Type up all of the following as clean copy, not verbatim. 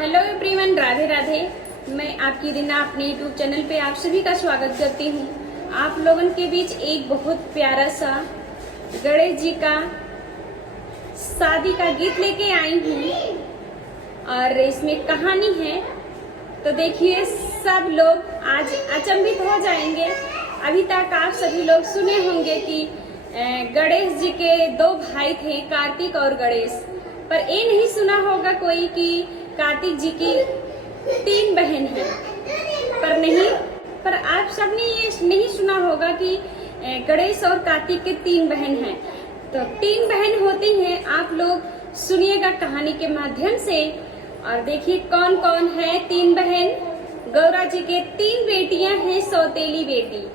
Hello everyone, Radhe Radhe. मैं आपकी रीना अपने यूट्यूब चैनल पे आप सभी का स्वागत करती हूँ। आप लोगों के बीच एक बहुत प्यारा सा गणेश जी का शादी का गीत लेके आई हूँ और इसमें कहानी है। तो देखिए, सब लोग आज अचंभित हो जाएंगे। अभी तक आप सभी लोग सुने होंगे कि गणेश जी के दो भाई थे, कार्तिक और गणेश, पर ये नहीं सुना होगा कोई कि कार्तिक जी की 3 बहन हैं। पर आप सबने ये नहीं सुना होगा कि गणेश और कार्तिक के 3 बहन हैं। तो 3 बहन होती हैं, आप लोग सुनिएगा कहानी के माध्यम से। और देखिए कौन कौन है 3 बहन। गौरा जी के 3 बेटियां हैं, सौतेली बेटी।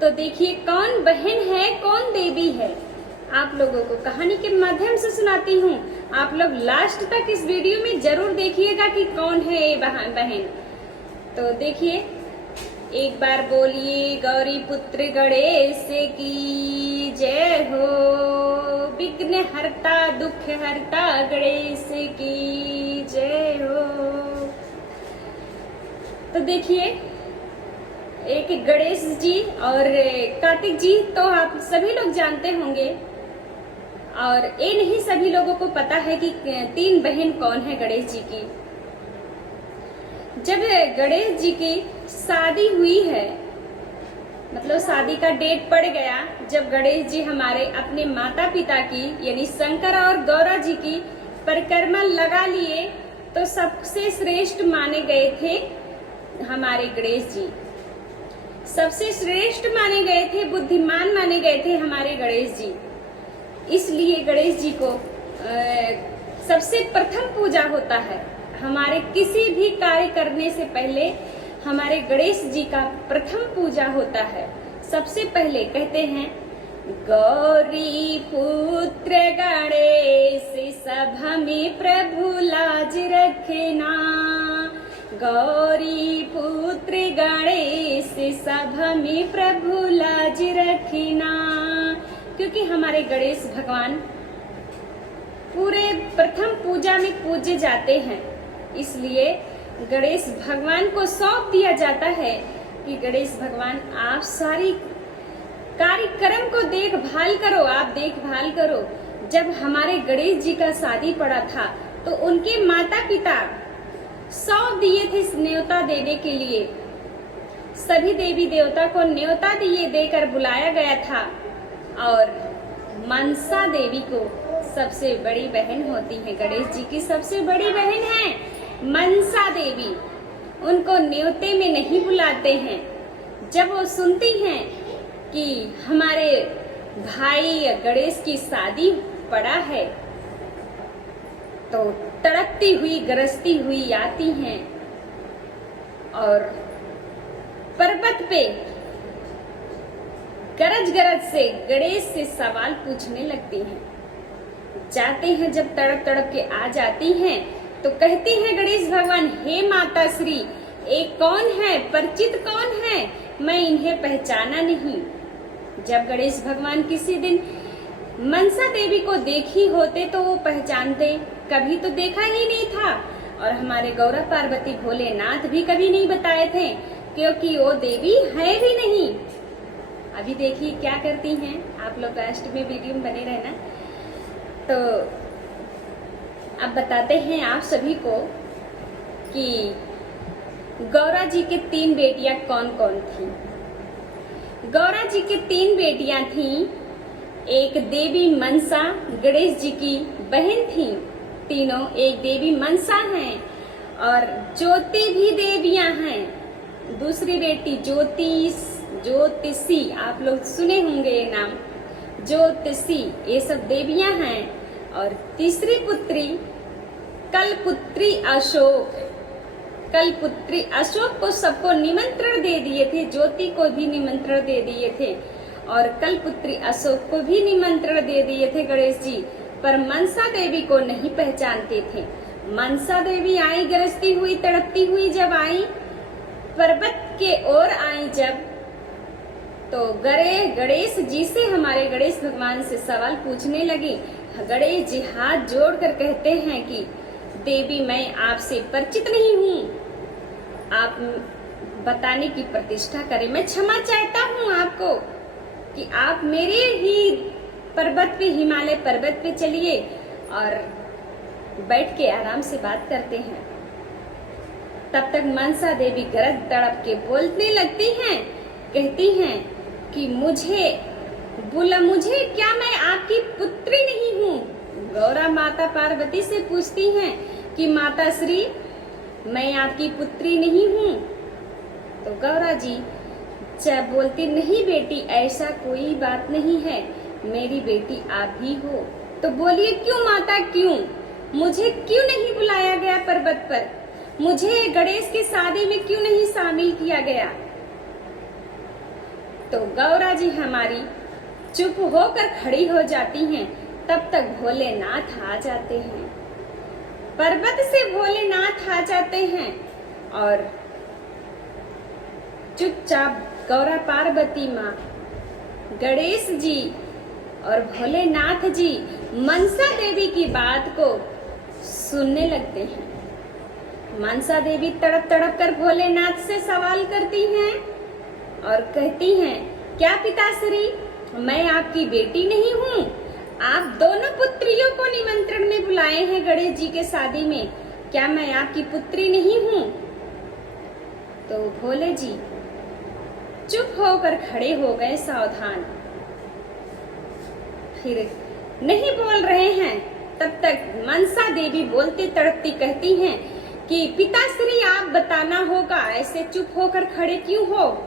तो देखिए कौन बहन है, कौन देवी है, आप लोगों को कहानी के माध्यम से सुनाती हूँ। आप लोग लास्ट तक इस वीडियो में जरूर देखिएगा कि कौन है ये बहन। तो देखिए, एक बार बोलिए गौरी पुत्र गणेश की जय हो, विघ्न हरता दुख हरता गणेश की जय हो। तो देखिए, एक गणेश जी और कार्तिक जी तो आप सभी लोग जानते होंगे, और ये नहीं सभी लोगों को पता है कि 3 बहन कौन है गणेश जी की। जब गणेश जी की शादी हुई है, मतलब शादी का डेट पड़ गया, जब गणेश जी हमारे अपने माता पिता की यानी शंकर और गौरा जी की परिक्रमा लगा लिए, तो सबसे श्रेष्ठ माने गए थे हमारे गणेश जी। सबसे श्रेष्ठ माने गए थे, बुद्धिमान माने गए थे हमारे गणेश जी। इसलिए गणेश जी को सबसे प्रथम पूजा होता है। हमारे किसी भी कार्य करने से पहले हमारे गणेश जी का प्रथम पूजा होता है। सबसे पहले कहते हैं, गौरी पुत्र गणेश सभा में प्रभु लाज रखना। गौरी पुत्र गणेश सभा में प्रभु लाज रखना। क्योंकि हमारे गणेश भगवान पूरे प्रथम पूजा में पूजे जाते हैं, इसलिए गणेश भगवान को सौंप दिया जाता है कि गणेश भगवान आप सारी कार्यक्रम को देखभाल करो, आप देखभाल करो। जब हमारे गणेश जी का शादी पड़ा था तो उनके माता पिता सौंप दिए थे न्योता देने के लिए। सभी देवी देवता को न्योता देकर बुलाया गया था। और मनसा देवी को सबसे बड़ी बहन होती है, गणेश जी की सबसे बड़ी बहन है मनसा देवी। उनको न्योते में नहीं बुलाते हैं। जब वो सुनती हैं कि हमारे भाई गणेश की शादी पड़ा है, तो तड़पती हुई गरजती हुई आती हैं और पर्वत पे गरज गरज से गणेश से सवाल पूछने लगती हैं। जाते हैं, जब तड़प तड़प के आ जाती हैं तो कहती हैं गणेश भगवान, हे माता श्री, एक कौन है, परिचित कौन है, मैं इन्हें पहचाना नहीं। जब गणेश भगवान किसी दिन मनसा देवी को देखी होते तो वो पहचानते, कभी तो देखा ही नहीं था। और हमारे गौरा पार्वती भोलेनाथ भी कभी नहीं बताए थे, क्योंकि वो देवी है भी नहीं। अभी देखिए क्या करती हैं, आप लोग लास्ट में वीडियो में बने रहना। तो अब बताते हैं आप सभी को कि गौरा जी के 3 बेटियां कौन कौन थी। गौरा जी की 3 बेटियां थीं। एक देवी मनसा गणेश जी की बहन थी, तीनों एक देवी मनसा हैं, और ज्योति भी देवियां हैं। दूसरी बेटी ज्योतिषी, आप लोग सुने होंगे ये नाम, ज्योतिषी, ये सब देवियां हैं। और तीसरी पुत्री कलपुत्री अशोक। कलपुत्री अशोक को सबको निमंत्रण दे दिए थे, ज्योति को भी निमंत्रण दे दिए थे और कलपुत्री अशोक को भी निमंत्रण दे दिए थे गणेश जी, पर मनसा देवी को नहीं पहचानते थे। मनसा देवी आई गरजती हुई, तड़पती हुई, जब आई पर्वत के ओर आई जब, तो गणेश जी से, हमारे गणेश भगवान से सवाल पूछने लगी। गणेश जी हाथ जोड़कर कहते हैं कि देवी मैं आपसे परिचित नहीं हूँ, आप बताने की प्रतिष्ठा करें। मैं क्षमा चाहता हूँ आपको कि आप मेरे ही पर्वत पे, हिमालय पर्वत पे चलिए और बैठ के आराम से बात करते हैं। तब तक मनसा देवी गरज तड़प के बोलने लगती हैं, कहती हैं कि मुझे क्या मैं आपकी पुत्री नहीं हूँ? गौरा माता पार्वती से पूछती हैं कि माता श्री मैं आपकी पुत्री नहीं हूँ। तो गौरा जी जब बोलती नहीं बेटी ऐसा कोई बात नहीं है, मेरी बेटी आप ही हो। तो बोलिए क्यों माता, क्यों मुझे क्यों नहीं बुलाया गया पर्वत पर? मुझे गणेश की शादी में क्यों नहीं शामिल किया गया? तो गौरा जी हमारी चुप होकर खड़ी हो जाती हैं। तब तक भोलेनाथ आ जाते हैं, पर्वत से भोलेनाथ आ जाते हैं और चुपचाप गौरा पार्वती माँ, गणेश जी और भोलेनाथ जी मनसा देवी की बात को सुनने लगते हैं। मनसा देवी तड़प तड़प कर भोलेनाथ से सवाल करती हैं और कहती हैं, क्या पिताश्री मैं आपकी बेटी नहीं हूँ? आप दोनों पुत्रियों को निमंत्रण में बुलाए हैं गणेश जी के शादी में, क्या मैं आपकी पुत्री नहीं हूँ? तो भोले जी चुप होकर खड़े हो गए सावधान, फिर नहीं बोल रहे हैं। तब तक मनसा देवी बोलते तड़पती कहती हैं कि पिताश्री आप बताना होगा, ऐसे चुप होकर खड़े क्यों हो?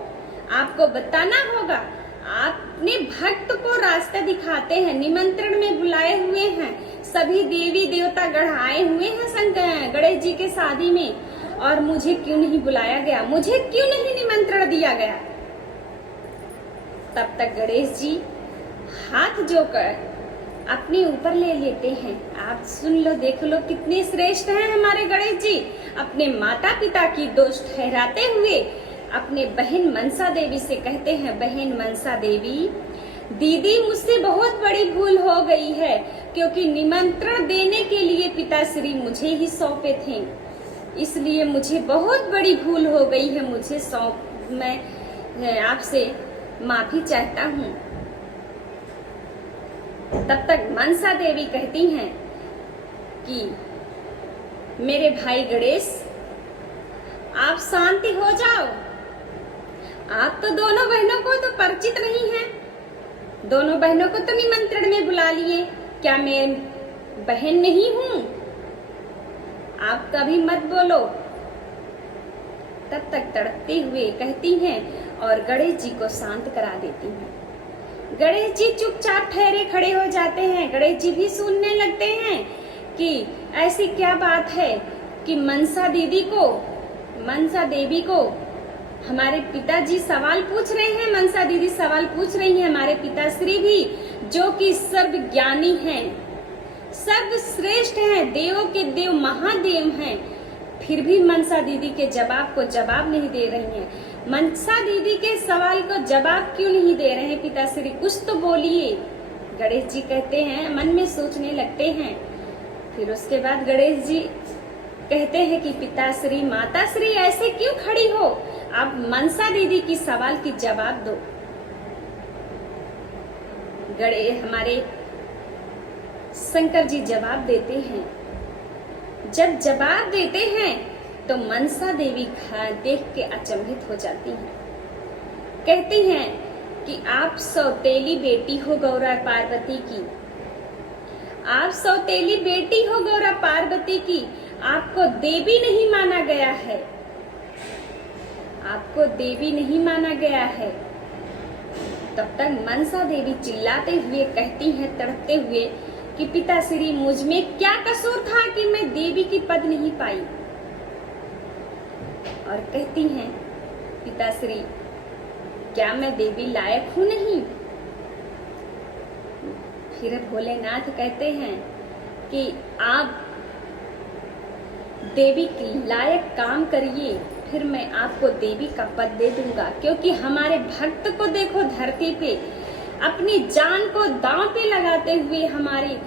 आपको बताना होगा, आपने भक्त को रास्ता दिखाते हैं, निमंत्रण में बुलाए हुए हैं, सभी देवी देवता गढ़ाए हुए हैं गणेश जी के शादी में, और मुझे क्यों नहीं बुलाया गया? मुझे क्यों नहीं निमंत्रण दिया गया? तब तक गणेश जी हाथ जोकर अपने ऊपर ले लेते हैं। आप सुन लो, देख लो कितने श्रेष्ठ हैं हमारे गणेश जी। अपने माता पिता की दोष ठहराते हुए अपने बहन मनसा देवी से कहते हैं, बहन मनसा देवी, दीदी मुझसे बहुत बड़ी भूल हो गई है, क्योंकि निमंत्रण देने के लिए पिताश्री मुझे ही सौंपे थे, इसलिए मुझे बहुत बड़ी भूल हो गई है, मुझे मैं आपसे माफी चाहता हूँ। तब तक मनसा देवी कहती हैं कि मेरे भाई गणेश आप शांति हो जाओ, आप तो दोनों बहनों को तो परिचित नहीं हैं, दोनों बहनों को तो निमंत्रण में बुला लिए, क्या मैं बहन नहीं हूँ? आप कभी मत बोलो। तब तक तड़पते हुए कहती हैं और गणेश जी को शांत करा देती हैं। गणेश जी चुपचाप ठहरे खड़े हो जाते हैं। गणेश जी भी सुनने लगते हैं कि ऐसी क्या बात है कि मनसा देवी को हमारे पिताजी सवाल पूछ रहे हैं, मनसा दीदी सवाल पूछ रही हैं, हमारे पिताश्री भी जो कि सर्वज्ञानी हैं, सर्वश्रेष्ठ हैं, देवों के देव महादेव हैं, फिर भी मनसा दीदी के जवाब को जवाब नहीं दे रही हैं। मनसा दीदी के सवाल को जवाब क्यों नहीं दे रहे हैं पिताश्री? कुछ तो बोलिए। गणेश जी कहते हैं, मन में सोचने लगते हैं। फिर उसके बाद गणेश जी कहते हैं कि पिताश्री माताश्री ऐसे क्यों खड़ी हो? आप मनसा दीदी की सवाल की जवाब दो। हमारे शंकर जी जवाब देते हैं। जब जवाब देते हैं तो मनसा देवी देख के अचंभित हो जाती हैं। कहती हैं कि आप सौतेली बेटी हो गौरा पार्वती की, आप सौतेली बेटी हो गौरा पार्वती की, आपको देवी नहीं माना गया है, आपको देवी नहीं माना गया है। तब तक मनसा देवी चिल्लाते हुए कहती हैं, तड़पते हुए, कि पिताश्री मुझ में क्या कसूर था कि मैं देवी की पद नहीं पाई? और कहती हैं, पिताश्री क्या मैं देवी लायक हूं नहीं? फिर भोलेनाथ कहते हैं कि आप देवी के लायक काम करिए, फिर मैं आपको देवी का पद दे दूंगा। क्योंकि हमारे भक्त को देखो धरती पे अपनी जान को दांव पे लगाते हुए हमारी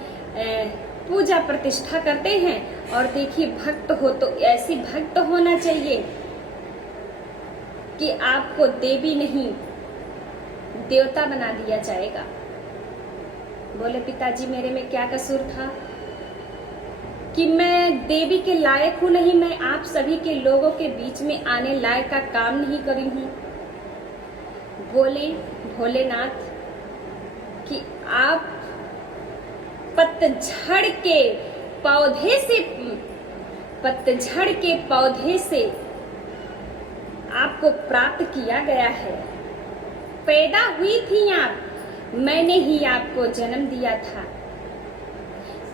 पूजा प्रतिष्ठा करते हैं, और देखिए, भक्त हो तो ऐसी भक्त होना चाहिए कि आपको देवी नहीं देवता बना दिया जाएगा। बोले पिताजी मेरे में क्या कसूर था कि मैं देवी के लायक हूं नहीं, मैं आप सभी के लोगों के बीच में आने लायक का काम नहीं करी हूं। बोले भोलेनाथ कि आप पतझड़ के पौधे से आपको प्राप्त किया गया है, पैदा हुई थी आप, मैंने ही आपको जन्म दिया था।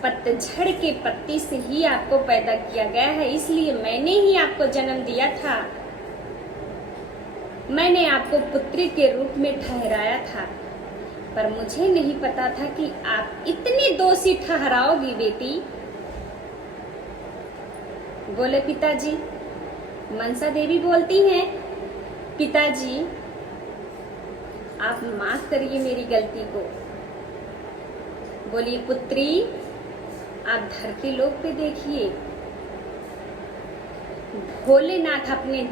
पतझड़ के पत्ती से ही आपको पैदा किया गया है, इसलिए मैंने ही आपको जन्म दिया था। मैंने आपको पुत्री के रूप में ठहराया था, पर मुझे नहीं पता था कि आप इतनी दोषी ठहराओगी बेटी। बोले पिताजी, मनसा देवी बोलती हैं, पिताजी आप माफ करिए मेरी गलती को। बोली पुत्री, आप धरती लोक पे देखिए, भोलेनाथ अपने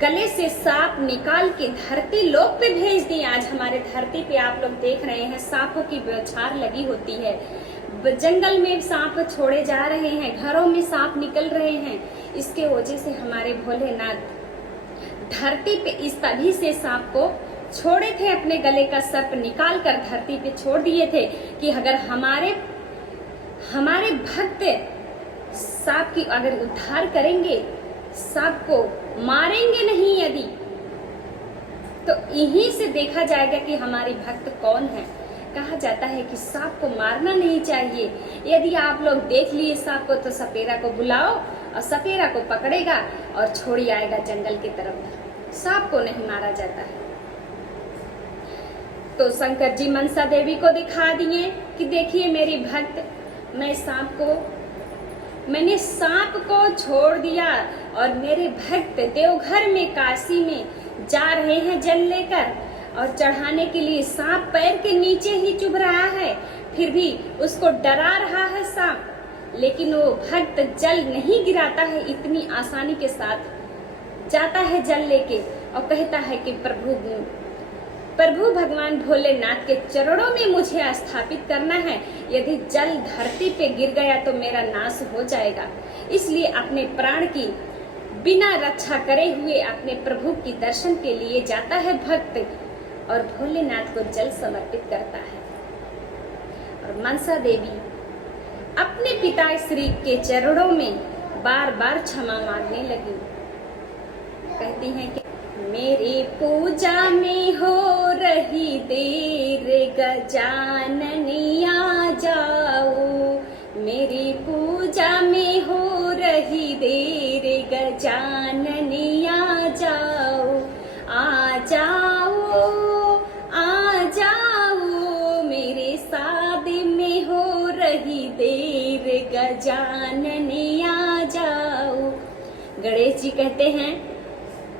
गले से सांप निकाल के धरती लोक पे भेज दिए। आज हमारे धरती पे आप लोग देख रहे हैं सांपों की बौछार लगी होती है, जंगल में सांप छोड़े जा रहे हैं, घरों में सांप निकल रहे हैं। इसके वजह से हमारे भोलेनाथ धरती पे इस तभी से सांप को छोड़े थे, अपने गले का सर्प निकाल कर धरती पे छोड़ दिए थे कि अगर हमारे भक्त सांप की अगर उद्धार करेंगे, सांप को मारेंगे नहीं यदि, तो यहीं से देखा जाएगा कि हमारे भक्त कौन है। कहा जाता है कि सांप को मारना नहीं चाहिए। यदि आप लोग देख लिए सांप को तो सपेरा को बुलाओ और सपेरा को पकड़ेगा और छोड़ी आएगा जंगल की तरफ। सांप को नहीं मारा जाता है। तो शंकर जी मनसा देवी को दिखा दिए कि देखिए मेरी भक्त, मैंने सांप को छोड़ दिया और मेरे भक्त देवघर में काशी में जा रहे हैं जल लेकर, और चढ़ाने के लिए सांप पैर के नीचे ही चुभ रहा है, फिर भी उसको डरा रहा है सांप, लेकिन वो भक्त जल नहीं गिराता है, इतनी आसानी के साथ जाता है जल लेके और कहता है कि प्रभु भगवान भोलेनाथ के चरणों में मुझे स्थापित करना है। यदि जल धरती पे गिर गया तो मेरा नाश हो जाएगा, इसलिए अपने प्राण की बिना रक्षा करे हुए अपने प्रभु की दर्शन के लिए जाता है भक्त और भोलेनाथ को जल समर्पित करता है। और मनसा देवी अपने पिता श्री के चरणों में बार बार क्षमा मांगने लगी। कहती हैं कि मेरी पूजा में हो रही देर, गजाननी आ जाओ। मेरी पूजा में हो रही देर, गजाननी आ जाओ। आ जाओ, आ जाओ, मेरे शादी में हो रही देर, गजाननी आ जाओ। गणेश जी कहते हैं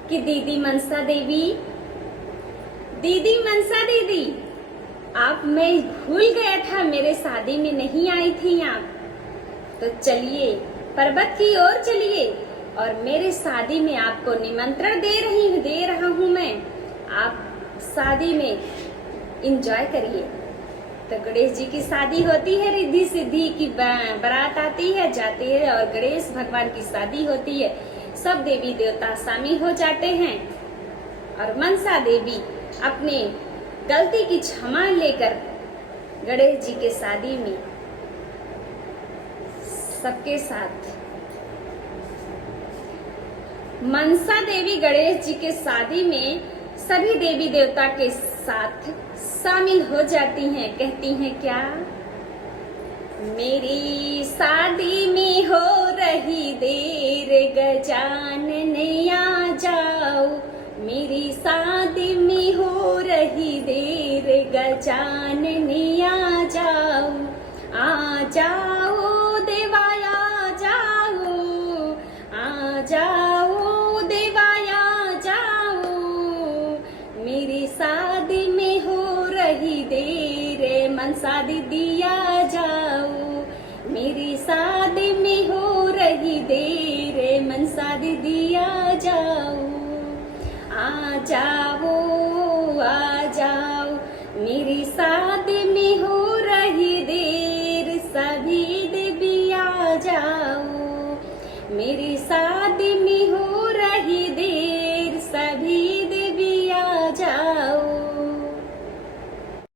कि दीदी मनसा दीदी, आप, मैं भूल गया था, मेरे शादी में नहीं आई थी आप, तो चलिए पर्वत की ओर चलिए और मेरे शादी में आपको निमंत्रण दे रहा हूँ मैं, आप शादी में एंजॉय करिए। तो गणेश जी की शादी होती है, रिद्धि सिद्धि की बारात आती है, जाती है और गणेश भगवान की शादी होती है। सब देवी देवता शामिल हो जाते हैं और मनसा देवी अपने गलती की क्षमा लेकर गणेश जी के शादी में सबके साथ, मनसा देवी गणेश जी के शादी में सभी देवी देवता के साथ शामिल हो जाती हैं। कहती हैं क्या, मेरी शादी में हो रही देर, गजानन आ जाओ। मेरी शादी में हो रही देर, गजानन आ जाओ। आ जाओ देवाया जाओ, आ जाओ देवाया जाओ। मेरी शादी में हो रही देर, मनसा दीदी आ जाओ। मेरी शादी में जाओ